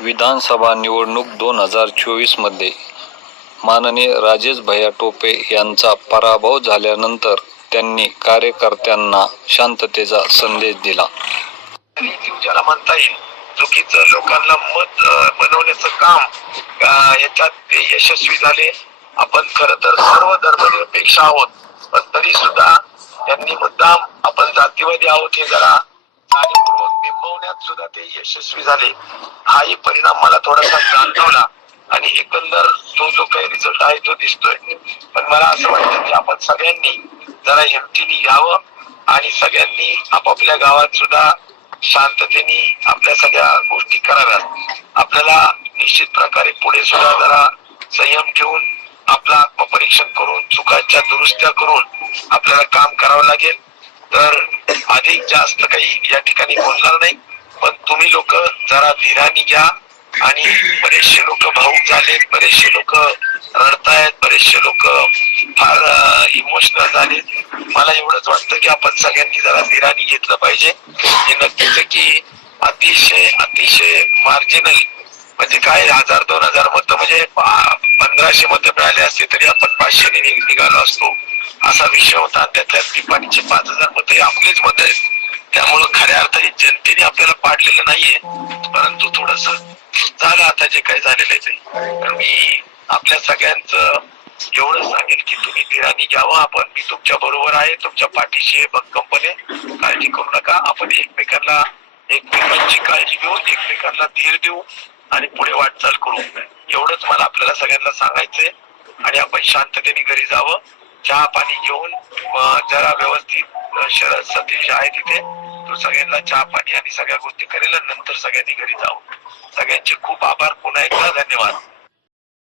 विधानसभा निवडणूक 2024 मध्ये माननीय राजेश भैया टोपे यांचा पराभव झाल्यानंतर त्यांनी कार्यकर्त्यांना शांततेचा संदेश दिला. ज्याला म्हणता येईल चुकीचं लोकांना मत बनवण्याचं काम याच्यात ते यशस्वी झाले. आपण खर तर सर्व धर्मनिरपेक्ष आहोत, पण तरी सुद्धा त्यांनी मुद्दाम आपण जातीवादी आहोत हे जरा जाणीवपूर्वक बिंबवण्यात सुद्धा ते यशस्वी झाले. हाही परिणाम मला थोडासा जाणवला आणि एकंदर तो जो काही रिझल्ट आहे तो दिसतोय. पण मला असं वाटतं की आपण सगळ्यांनी जरा हिमतीने घ्यावं आणि सगळ्यांनी आपापल्या गावात सुद्धा शांततेने आपल्या सगळ्या गोष्टी कराव्यात. आपल्याला निश्चित प्रकारे पुढे सुद्धा जरा संयम ठेवून आपलं आत्मपरीक्षण करून चुकांच्या दुरुस्त्या करून आपल्याला काम करावं लागेल. तर अधिक जास्त काही या ठिकाणी बोलणार नाही, पण तुम्ही लोक जरा धीराने घ्या. आणि बरेचसे लोक भावुक झाले, बरेचसे लोक रडतायत, बरेचसे लोक फार इमोशनल झाले. मला एवढंच वाटतं की आपण सगळ्यांनी जरा धीराने घेतलं पाहिजे. हे नक्कीच की अतिशय अतिशय मार्जिनल म्हणजे काय 1000-2000 मतं म्हणजे 1500 मतं मिळाले असते तरी आपण 500 निघालो असतो असा विषय होता. त्यातल्या टिपाणीचे 5000 मतं आपलीच मतं आहेत. त्यामुळं खऱ्या अर्थाने जनतेने आपल्याला पाडलेलं नाहीये, परंतु थोडस झालं आता जे काही झालेलं आहे ते. तर मी आपल्या सगळ्यांचं एवढं सांगेल की तुम्ही धीराने घ्यावं. आपण मी तुमच्या बरोबर आहे, तुमच्या पाठीशी भक्कमपणे. काळजी करू नका. आपण एकमेकांची काळजी घेऊ, एकमेकांना धीर देऊ आणि पुढे वाटचाल करू. एवढंच मला आपल्याला सगळ्यांना सांगायचंय. आणि आपण शांततेने घरी जावं, चहा पाणी घेऊन जरा व्यवस्थित शरद सतीश आहे तिथे, तो सगळ्यांना चहा पाणी आणि सगळ्या गोष्टी करेल आणि नंतर सगळ्यांनी घरी जावं. सगळ्यांचे खूप आभार. पुन्हा एकदा धन्यवाद.